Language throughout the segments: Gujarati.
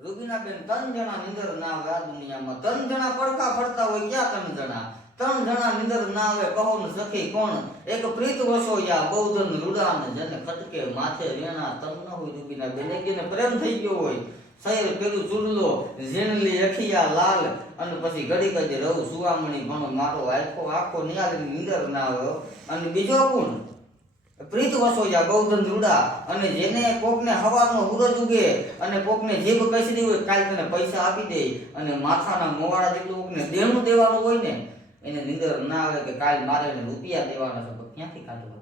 રૂબીનાબેન ત્રણ જણા નિંદર ના આવે આ દુનિયામાં. ત્રણ જણા પડકા ફરતા હોય ક્યાં ત્રણ જણા? ત્રણ જણા નિંદર ના આવે કહો ને સખી કોણ? એક પ્રીત વસો યા બૌદ્ધન રૂડાન, જેને ખટકે માથે રેણા તન ન હોય રૂબીનાબેન. એક એને પ્રેમ થઈ ગયો હોય. શહેર પેલું ચૂરલો, ઝીણલી, અખિયા, લાલ, અને પછી ઘડીક જ રહું, સુવામણી ભણો, મારો આખો આખો નિહાળી નિંદર ના આવે. અને બીજો કોણ? પ્રીત વસોયા ગૌધન રૂડા અને જેને કોકને હવાનો સૂરજ ઉગે અને કોકને જીભ કસરી હોય કાલ તને પૈસા આપી દે અને માથાના મોવાળા જેટલું કોકને દેણું દેવાનું હોય ને, એને નિંદર ના આવે કે કાલ મારે રૂપિયા દેવાના છે ક્યાંથી કાઢવા?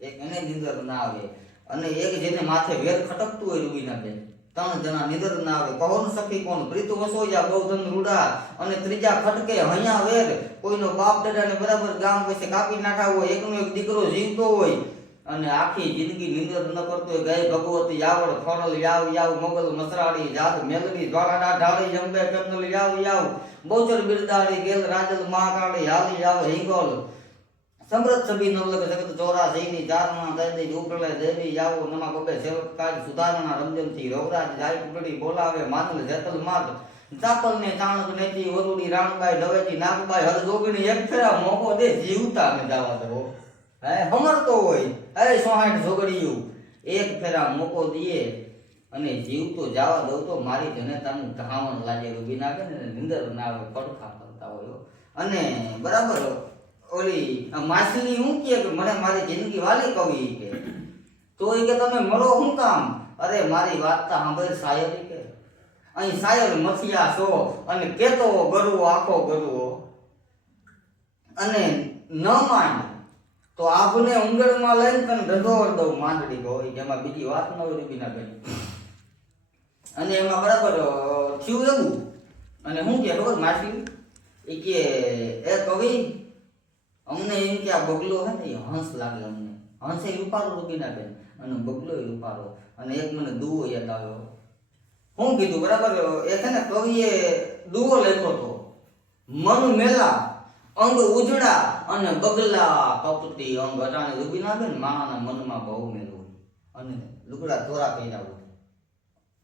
એક એને નિંદર ના આવે. અને એક જેને માથે વેર ખટકતું હોય રૂબીના નાખે. ત્રણ જણા નિંદર ના આવે. પવન સખી કોણ? પ્રીત વસોયા ગૌધન રૂડા અને ત્રીજા ખટકે હૈયા વેર. કોઈનો બાપ દાદાને બરાબર ગામ પછી કાપી નાખ્યા હોય, એકનો એક દીકરો જીવતો હોય અને આખી જિંદગી નિંદર ન કરતો ગાય ભગવતી યાવડ ખોરલ યાવ યાવ, મોગલ મસરાડી જાત, મેલડી દ્વારાડા ઢાળી અંબે કંદલ યાવ યાવ બોચર બિરદાડી ગેલ, રાજલ, મહાકાળી, હાલી, યાવ, હિંગોલ, સમૃદ્ધ સભી નવલક જગત, ચોરા જઈની ચારમાં દૈદી ઉપરલે દેવી, યાવો, નમા કોબે સેવક કાજ, સુધારણા, રમજમથી, રવરાજ જાય ટુકડી, બોલાવે માનલ જેતલ માત ચાપલ ને ચાણક, નેતી વરુડી રાણબાઈ, ડવેજી, નાગબાઈ હર જોગણી એક ફેરા મોકો દે, જીવતા ને જાવા દો હે, હમરતો હોય. અરે સોહાઠ ઝોગડીયું, એક ફેરા મોકો દીએ અને જીવતો જવા દઉં તો મારી જનતાનું ધાવણ લાગે. રૂબી નાખે ને નિંદર ના આવે પડખા કરતા હોય અને બરાબર, ઓલી માછલી હું કે મને મારી જિંદગી વાલી કવિ કે તો એ કે તમે મળો હું કામ? અરે મારી વાત તો સાંભળે શાયરી કે અહીં શાયર મથિયા છો અને કેતો ગરવો આખો ગરવો અને ન માંડ તો આભને ઉંગળમાં લઈને તને ગધોર દઉં માંડડી હોય, જેમાં બીજી વાત ન હોય રૂબીના કરી અને એમાં બરાબર થયું એવું. અને હું કે ખબર માછલી એ કે, એ કવિ, અમને એમ કે આ બગલો હે ને, એ હંસ લાગે અમને. હંસે રૂપારો રૂબીના બેન. અને બગલો રૂપારો. અને એક મને દુવો યાદ આવ્યો. હું કીધું, બરાબર, એ છે ને કવિએ દુવો લખ્યો હતો. મન મેલા અંગ ઉજળા અને બગલા કપટી અંગ અટાણે ડૂબી નાખે ને માણાના મનમાં બહુ મેલું અને લુગડા ધોરા પહેર્યા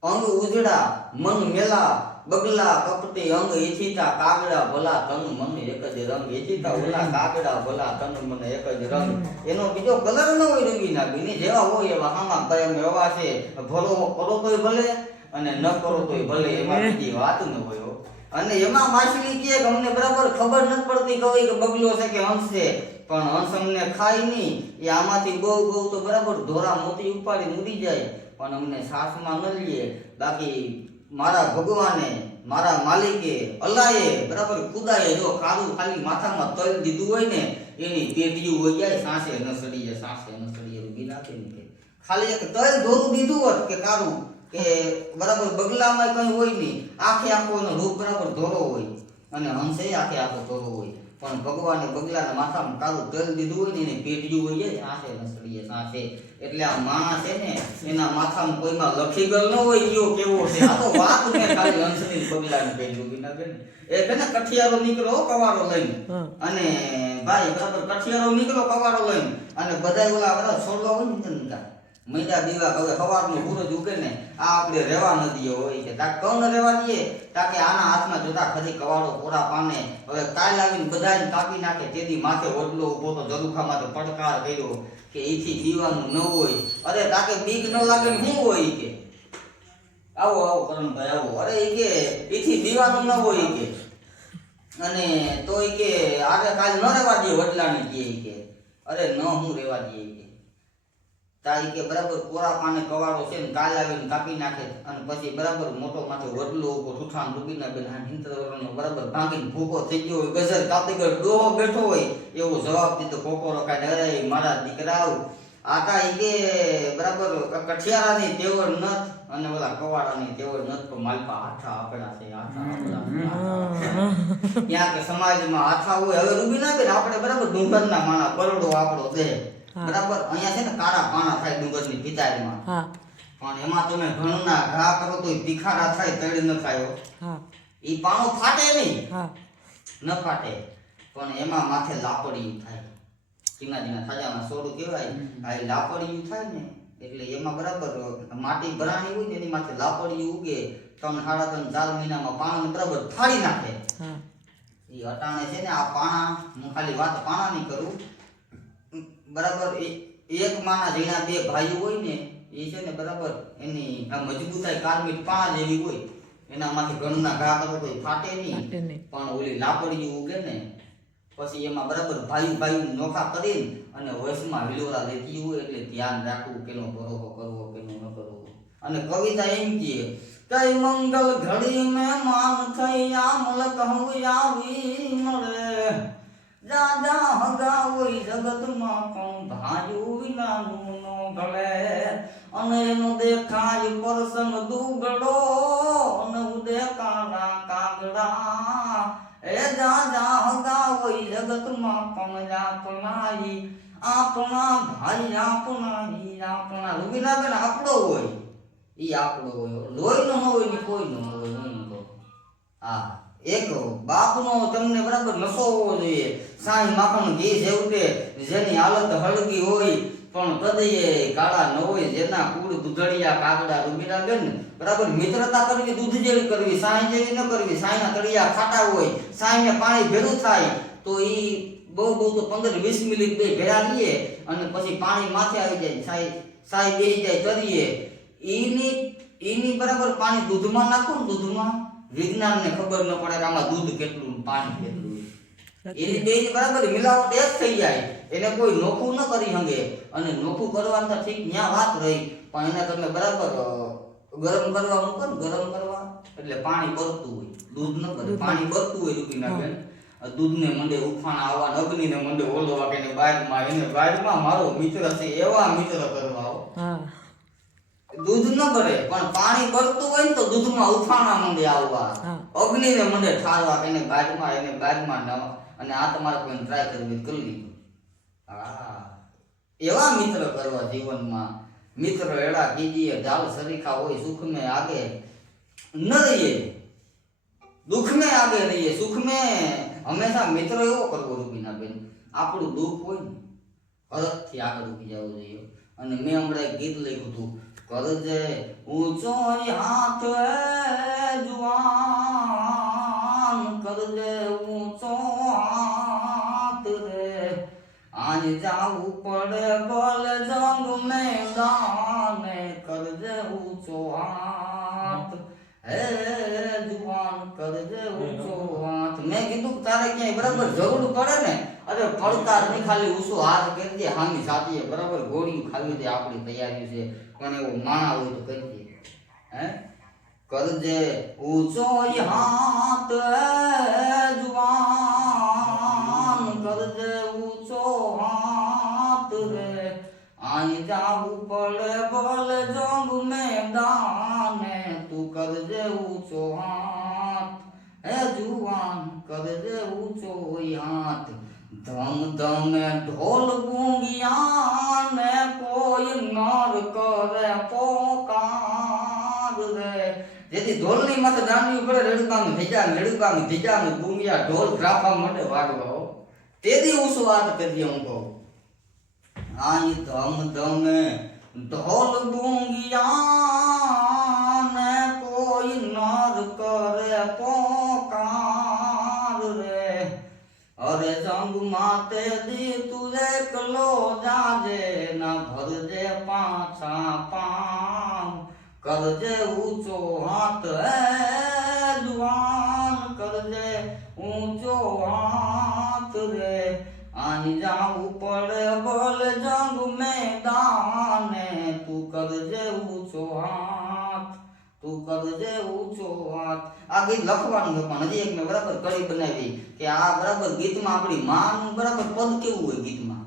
અંગ ઉજળા, મન મેલા, બગલા કપટી અંગ ઈચ્છિતા, કાગડા ભલા તન મન એક જ રંગ. ઈચ્છિતા ઓલા કાગડા ભલા તન મન એક જ રંગ. એનો બીજો કલર ન હોય રંગી નાખી જેવા હોય એવા હામાં કયમ એવા છે. ભલો કરો તોય ભલે અને ન કરો તોય ભલે એમાં બીજી વાત ન હોય. અને એમાં માછલી કે અમને બરાબર ખબર નથી પડતી કવિ કે બગલો છે કે હંસ છે. પણ હંસ અમને ખાય નહીં. એ આમાંથી બહુ બહુ તો બરાબર ધોરા મોતી ઉપાડી મૂડી જાય. પણ અમને સાસમાં ન લઈએ બાકી મારા ભગવાને, મારા માલિકે અલ્લાએ બરાબર ખુદાએ જો કારું ખાલી માથામાં તલ દીધું હોય ને, એની પેટીયું હોય જાય સાસે ન સડી જાય સાસે ન સડી જાય રૂબી નાખે ખાલી એક તલ ધોરું દીધું હોત કે કારું કે બરાબર બગલામાં કંઈ હોય નહીં. આખે આખો એનો રૂપ બરાબર ધોરો હોય. અને હંસે આખે આખો ધોરો હોય. પણ ભગવાને બગલાના માથામાં કાળું તલ દીધું હોય ને એને પેટ્યું હોય જાય સાસે નસડીએ સાથે. એટલે આ માણસ છે ને એના માથામાં કોઈમાં લખી ગયેલ ન હોય ગયો કેવો છે. આ તો વાત મેં ખાલી હંસની બગલાને પેટ્યું દીધું ના એ કે ને કઠિયારો નીકળો કવાડો લઈને. અને ભાઈ બરાબર કઠિયારો નીકળો કવાડો લઈને. અને બધા ઓલા બધા છોડવા હોય ને મૈદા દીવા હવે સવારનું સૂરજ ઉગે ને આ આપણે રહેવા ન દઈએ હોય છે. તાક કઉ ન રહેવા દઈએ? તાકે આના હાથમાં જોતા ખરી કવાડો, કોરા પાને, હવે કાલ આવીને બધાને કાપી નાખે તેથી માથે ઓડલો ઊભો તો જરુખામાં તો પડકાર કર્યો કે એથી દીવાનું ન હોય. અરે તાકે બીક ન લાગે ને શું હોય કે? આવો આવો કરણભાઈ આવો. અરે એ કે એથી દીવાનું ન હોય કે? અને તો ઈ કે આગળ કાલ ન રહેવા દઈએ વડલાને કે કે. અરે ન હું રહેવા દે ઈ કે બરાબર કોરા પાને કવાળો છે ને કાલ આવીને કાપી નાખે અને પછી બરાબર મોટો માથે વડલો ઊભો ઠૂઠાણ ડૂબી નાખે આ હિંતર બરાબર ભાંગીને ભૂકો થઈ ગયો હોય, ગજર કાપી ગયો ડોહો બેઠો હોય, એવો જવાબ દીધો કોકોરો કાંઈ અરે મારા દીકરા આકા એ કે બરાબર કઠિયારાની તેવડ નથ અને ઓલા કવાડાની તેવડ નથ તો માલપા આઠા આપણા છે આઠા આપણા આઠા. ત્યાં કે સમાજમાં આથા હોય, હવે રૂબી ના આપણે બરાબર ડુંગરના માણા પરડો આપણો હા. બરાબર? અહીંયા છે ને કાળા પાણા થાય ડુંગરની પિતારીમાં હા. પણ એમાં તમે ઘણના ઘા કરો તો તીખારા થાય તળી ન ખાયો હા. એ પાણો ફાટે નહીં. હા. ન ફાટે. પણ એમાં માથે લાપડી થાય. ધીમા ધીમા થાજામાં સોડું કહેવાય. આ લાપડી થાય ને એટલે એમાં બરાબર માટી ભરાણી હોય ને એની માથે લાપડી ઉગે ત્રણ સાડા ત્રણ ચાર મહિનામાં પાણાને બરાબર ફાડી નાખે. એ અટાણે છે ને આ પાણા હું ખાલી વાત પાણાની કરું બરાબર એક માના જેના બે ભાઈઓ હોય ને એ છે ને બરાબર એની આ મજબૂતાઈ કાર્મિક પાણા જેવી હોય એનામાંથી ઘણના ઘા કરો તો ફાટે નહીં. પણ ઓલી લાકડી ઉગે ને પછી એમાં બરાબર ભાઈ ભાઈ નોખા કરીને અને વયસમાં વિલોરા લેતી હોય એટલે ધ્યાન રાખવું કેનો ભરોસો કરવો કેનો ન કરવો. અને કવિતા એમ કહે કઈ મંગલ ઘડી મેં માન થઈ આમલ કહું આવી મળે. જા જા હગા હોય જગતમાં પણ ભાયું વિનાનું નો ગળે અને એનો દેખાય પરસંગ દુગડો, અને ઉદે કાળા કાગડા. એ રાજા જા હગા હોય જગતમાં પણ જાપનાઈ આપણા ભાઈ આપણાઈ આપણા રૂબીનાબેન આપણો હોય. ઈ આપણો હોય. લોહીનો ન હોય ને કોઈનો હોય. હા. એક બાપનો તમને બરાબર નશો હોવો જોઈએ. સાંઈ માખણ ઘી જેવટે જેની હાલત હળગી હોય, પણ તદયે કાળા ન હોય, જેના કુળ દૂધડિયા કાગડા રૂબીના બેન બરાબર મિત્રતા કરવી, દૂધ જેવી કરવી, સાંઈ જેવી ન કરવી, સાંઈના તળિયા ખાટા હોય, સાંઈને પાણી ભેરું થાય, તો એ બહુ બહુ તો પંદર વીસ મિનિટ બે ભેળા લઈએ અને પછી પાણી માથે આવી જાય, સાઈ સાઈ બેસી જાય તરીએ એની એની બરાબર પાણી દૂધમાં નાખો ને દૂધમાં. વિજ્ઞાનને ખબર ન પડે કે આમાં દૂધ કેટલું પાણી કેટલું. એની બે બરાબર મિલાવટ એક થઈ જાય. એટલે કોઈ નોખું ન કરી શકે અને નોખું કરવાનું તો ઠીક ન્યા વાત રહી. પણ એને તમે બરાબર ગરમ કરવા મૂકો ને ગરમ કરવા. એટલે પાણી બરતું હોય. દૂધ ન કરે. પાણી બરતું હોય રૂપી નાખે દૂધને મંડે ઉફાણ આવવા અગ્નિને મંડે ઓલવા કે એને બાયરમાં એને બાયરમાં મારો મિત્ર છે એવા મિત્ર કરવા આવો. હા. દૂધ ન કરે પણ પાણી કરતું હોય ને તો દૂધમાં ઉફાણા મંડે આવવા. અગ્નિને મંડે ઠારવા એને ગાઢમાં એને ગાઢમાં ન અને આ તમારે કોઈ ટ્રાય કરવી કરી લીધું. એવા મિત્ર કરવા જીવનમાં. મિત્ર એડા કીજીએ ઢાલ સરીખા હોય સુખ મે આગે ન રહીએ. દુઃખ મે આગે રહીએ સુખ મે હંમેશા મિત્ર એવો કરવો રૂબીના બેન. આપણું દુઃખ હોય ને હરખથી આગળ ઊભી જવું જોઈએ. અને મેં હમણાં એક ગીત લખ્યું હતું કરજે ઊંચો હાથ જુવાન કરજે ઊંચો હાથ રે આજ જાવું પડે બોલ જંગ મેદાને કરજે ઊંચો હાથ હે જુવાન કરજે ઊંચો હાથ મેં કીધું તારે ક્યાંય બરાબર જરૂર પડે ને અરે પડકાર નહીં ખાલી ઊંચો હાથ કરી દે હામી સાથીએ બરાબર ગોળીઓ ખાવી દે આપણી તૈયારી છે પણ એવો માણા હોય તો કરી દે હે કરજે ઊંચો હાથ એ જુવાન કરજે ઊંચો હાથ રે આઈ જાવું પડે બોલ જોગ મેદાને તું કરજે ઊંચો હાથ હે જુવાન કરજે ઊંચો હાથ ધમ ધમે ઢોલ ગુંગિયા ને કોઈ નર કરે પોકાર રે જેથી ઢોલની માથે દાંડી પડે રેડુકામ ભેજા રેડુકામ ભેજા ને ગુંગિયા ઢોલ ગ્રાફા માટે વાગવા તેદી હું વાત કરી હું કહું આ ધમ ધમે ઢોલ ગુંગિયા અરે સંગ માતે દી તું કલો જાજે, ના ભરજે પાછા પામ. કરજે ઊંચો હાથ હે જુવાન, કરજે ઊંચો હાથ રે. આની જાવું પડે બોલ જંગ મેદાને, તું કરજે ઊંચો હાથ તું કરજે ઊંચો હાથ આ ગીત લખવાનું છે પણ હજી એક મેં બરાબર કડી બનાવી કે આ બરાબર ગીતમાં આપણી માનું બરાબર પદ કેવું હોય ગીતમાં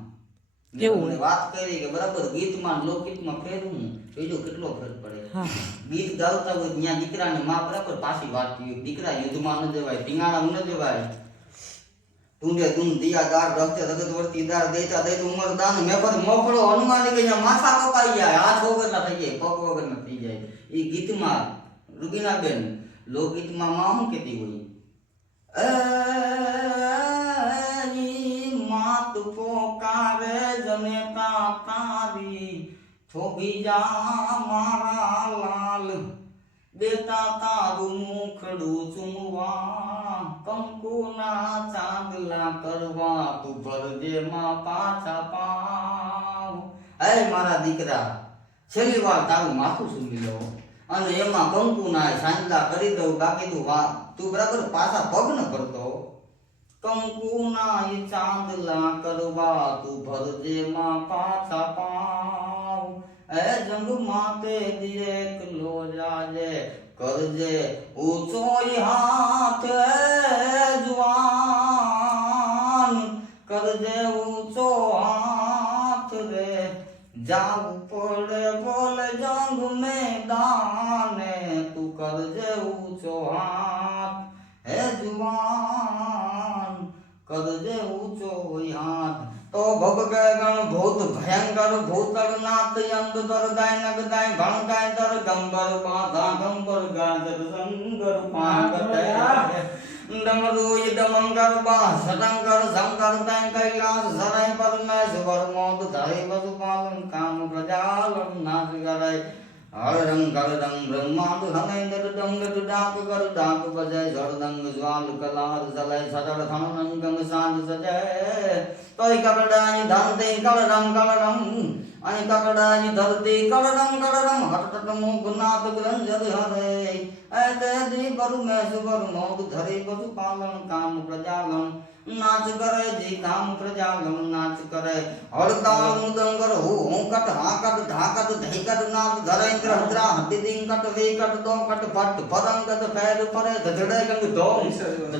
મેં કેવું તમને વાત કરી કે બરાબર ગીતમાં ને લોકગીતમાં ફેરવું બીજો કેટલો ફેર પડે હા ગીત ગાવતા હોય ત્યાં દીકરાને માં બરાબર પાછી વાળતી હોય દીકરા યુદ્ધમાં ન જવાય ટીંગાણા ન જવાય તુંડે તુમ દિયા દાર રખતે રગત વર્તી દાર દેતા દે ઉમર દાન મેં પર મોકળો હનુમાન કે અહીંયા માથા કપાઈ જાય હાથ વગરના થઈ જાય પગ વગરના થઈ જાય એ ગીતમાં રૂબીનાબેન લોકગીતમાં માં શું કહેતી હોય. માત પોકારે જનેતા તારી થોભી જા મારા લાલ, દેતા તારું મુખડું ચૂમવા, કંકુના ચાંદલા કરવા તું ભરજે પાછા પાવ. હે મારા દીકરા, છેલ્લી વાર તારું માથું સૂમી લો. અને એમાં કંકુના સાંજલા કરી દઉં, બાકી તું વા તું બરાબર પાછા પગ ન કરતો. કંકુના ઈ ચાંદલા કરવા તું ભરજે માં પાછા પાવ. એ જંગ માતે દિયે એકલો જાજે, કરજે ઊંચો હાથ જુવાન. કરજે ઊંચો હાથ રે, જાવું ભગ કે ગણ ભૂત ભયંકર ભૂતળ નાથ અંગ દર ગાય નગ ગાય ભણ ગાય દર ગંબર બાધા ગંબર ગાજર સંગર પાગત ડમરુ ઈદમંગર બા સદંગર શંકર તૈ કૈલાસ સરાય પરમેશ્વર મોદ ધરે બધુ પાલન કામ પ્રજાલન નાશ કરે હરંગ ગરદંગ બ્રહ્માંડ હમેન્દ્ર દંગ ડાક કર ડાક બજય જળદંગ જ્વાલ કલાર જલય સજળ થણ ગંગ સાંજ સજય તોય કકડાની ધરતી કળરમ કળરમ અને કકડાની ધરતી કળરમ કળરમ હટટ મુગનાથ ગ્રંજર હરે. એ તે દી બરુ મે સુબર મોગ ધરે બધુ પાલન કામ પ્રજાલન નાચ કરે જી કામ પ્રજાલન નાચ કરે. હળતાળ મુદંગર હો હું હાકટ ધાકટ ધૈકટ નાદ ધરે ગ્રહદ્રા હતિ દિંગ કટ વે કટ દો કટ ભટ્ટ ભરંગ કટ ફેર પરે ધજડે કંગ દો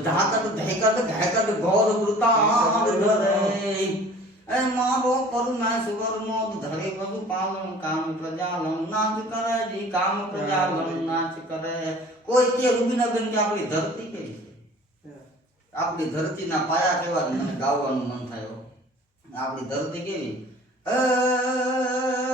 ધાકટ ધૈકટ ઘૈકટ ઘોર વૃતાંગ ધરે. એ માવો પરુ ના સુવર મોદ ધરે બધુ પાલન કામ પ્રજાલન નાચ કરે જી કામ પ્રજાલન નાચ કરે કોઈ કે રૂબીનાબેન કે આપણી ધરતી કેવી આપણી ધરતીના પાયા કેવા મને ગાવાનું મન થાય આપણી ધરતી કેવી અ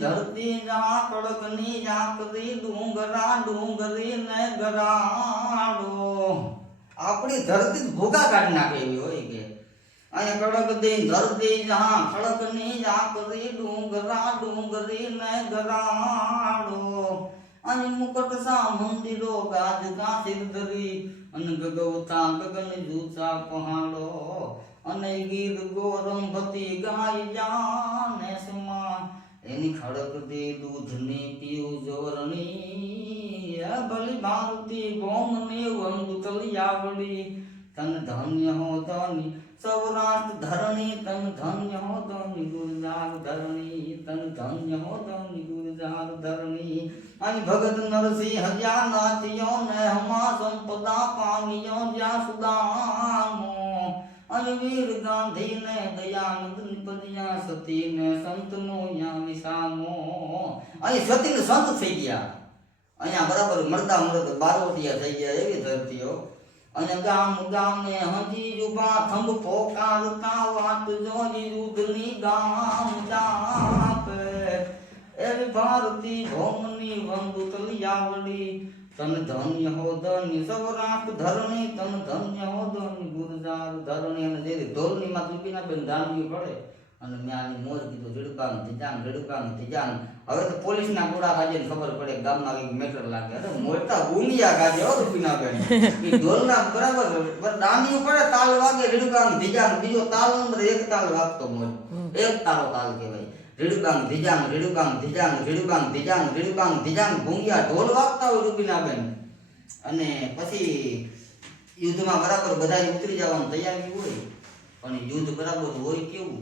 કડગદી ધરતી જા કડકની જાકરી ડુંગરા ડુંગરી ને ગરાડો આપણી ધરતી જ ભૂગા કાઢી નાખે એવી હોય કે અહીં કડકદી ધરતી જા ખડકની જાકરી ડુંગરા ડુંગરી ને ગરાડો અહીં મુકટ સા મંદિરો ગાજ કા સિર ધરી અને ગગવતા ગગન જૂચા પહાડો અને ગીર ગોરંભતી ગાય જાને સમા એની ખડક દે દૂધની પીવું જોરણી એ ભલી બોમ ને વંદુ તલિયાવડી તન ધન્ય હો ધની, સૌરાષ્ટ્ર ધરણી, તન ધન્ય હો ધની ગુરજાર ધરણી, તન ધન્ય હો ધની ગુરજાર ધરણી. અહીં ભગત નરસિંહ હજા નાથિયો ને હમા સંપદા પામિયો જ્યાં સુદામો અને ગાંધીને દયાનંદ નિપજ્યા સતી ને સંત નો યા વિસામો અહીં સતીને સંત થઈ ગયા. અહીંયા બરાબર મળતા મળત બારોટિયા થઈ ગયા એવી ધરતીઓ. અને ગામ ગામે હજી જુબા થંભ પોકારતા વાત યુદ્ધની ગામ જાપે એવી ભારતી ભોમની વંદુ તલિયાવડી તન ધન્ય હો ધન્ય સૌરાષ્ટ્ર ધરણી તન ધન્ય હો ધન્ય ગુરજાર ધરણી અને જે ધોરણી માં તુપીના બેન ધાનવી પડે. અને મેં આની મોજ કીધું જડબાંગ ધીજાંગ જડબાંગ ધીજાંગ હવે તો પોલીસના ગોળા કાઢે ખબર પડે કે ગામમાં કંઈક મેટર લાગે. અરે મોટા ગુમિયા કાઢે હો રૂપીના બેન ઈ ઢોલના બરાબર દાંડિયું પડે તાલ વાગે જડબાંગ ધીજાંગ બીજો તાલ નંબર એક તાલ વાગતો મોજ. એક તારો તાલ કહેવાય રીડુબાંગ ધીજાંગ રીડુબાંગ ધીજાંગ રીડુબાંગ ધીજાંગ રીડુબાંગ ધીજાંગ ભૂંગિયા ઢોલ વાગતા હોય રૂબીનાબેન અને પછી યુદ્ધમાં બરાબર બધા ઉતરી જવાની તૈયારી હોય પણ યુદ્ધ બરાબર હોય કેવું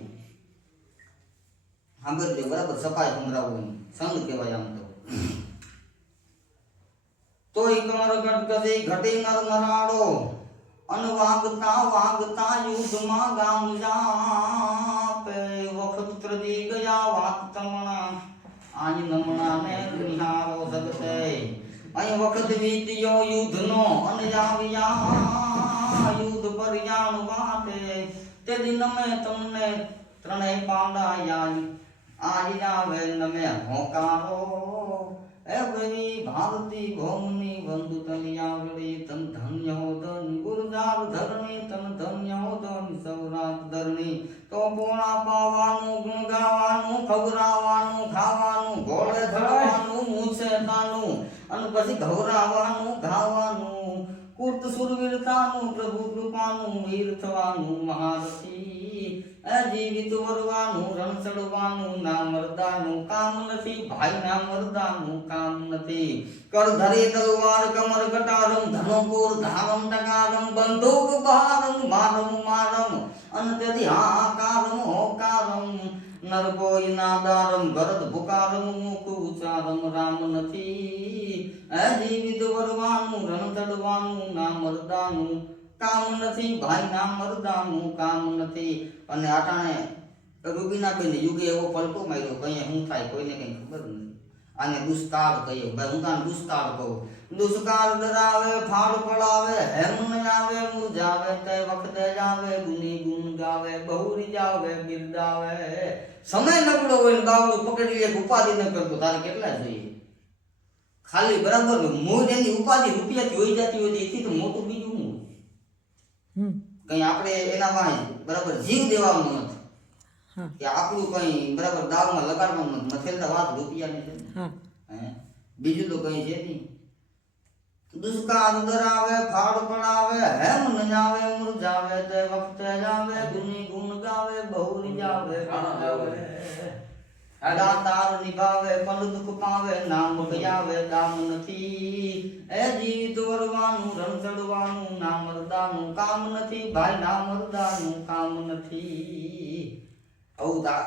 સાંભળજો બરાબર સફાઈ સંભળાવું સંગ કહેવાય આમ તો તોય કમર ગટગદી ઘટી નર નરાડો અન વાગતા વાગતા યુદ્ધમાં ગામ જાપે વખત ગયા વાત તમણા આજ નમણા ને નિહારો જગતે અહીં વખત વીત્યો યુદ્ધનો અને આવ્યા યુદ્ધ પર્યાણ વાતે તે દિન મેં તમને ત્રણેય પાંડા યાદ આવે નમે હોકારો ભરી ભારતી ભૌમની બંધુ તની આવડી તન ધન્ય હોદન ગુરજાર ધરણી તન ધન્ય હોદન સૌરાત ધરણી તો પોણા પાવાનું ગુણ ગાવાનું ખવરાવાનું ખાવાનું ઘોડે ધરવાનું મૂછે તાનું અને પછી ઘવરાવાનું ગાવાનું કુર્ત સુરવીરતાનું પ્રભુ કૃપાનું વીર થવાનું મહારથી એ જીવિત વરવાનું રણ ચડવાનું ના મરદાનું કામ નથી ભાઈ ના મરદાનું કામ નથી કર ધરી તલવાર કમર કટારમ ધનુપુર ધારમ ટકારમ બંદૂક બહારમ મારમ મારમ અને તેથી હાકારમ હોકારમ નર કોઈ નાદારમ ભરત ભુકારમ મુખ ઉચારમ રામ નથી એ જીવિત વરવાનું રણ ચડવાનું ના મરદાનું કામ નથી ભાઈ ના મરદાનું કામ નથી. અને આટાણે રૂબીનાબેન યુગે એવો પલટો માર્યો કઈ શું થાય, કોઈને કઈ ખબર નથી. આને દુષ્કાળ કહીએ. ભાઈ, હું કાન દુષ્કાળ કહું. દુષ્કાળ ડરાવે ફાળ પડાવે હેમ ન આવે, મુરઝાવે, તે વખતે જાવે ગુની ગુન ગાવે, બહુરી જાવે, બિરદાવે. સમય નબળો હોય ને બાવડું પકડી લે, ઉપાધિ ન કરતો, તારે કેટલા જોઈએ? ખાલી બરાબર મૂળ એની ઉપાધિ રૂપિયાથી હોઈ જતી હોય તો એથી તો મોટું બીજું હું હમ કઈ આપણે એનામાં બરાબર જીવ દેવાનો નથી. હા. કે આપણું કઈ બરાબર દાવમાં લગાડવાનું નથી. મથેલતા વાત રૂપિયાની છે ને. હા. હે? બીજું તો કઈ છે નહીં. દુષ્કાળ ડરાવે ફાળ પડાવે હેમ ન જાવે મુરઝાવે તે વખતે જાવે ગુની ગુણ ગાવે બહુરી જાવે ગાવે તાર નિભાવે પલ દુખ પાવે નામ ગયાવે દામ નથી એ જીત વરવાનું રણ ચડવાનું ના મરદાનું કામ નથી ભાઈ ના મરદાનું કામ નથી આવું તા-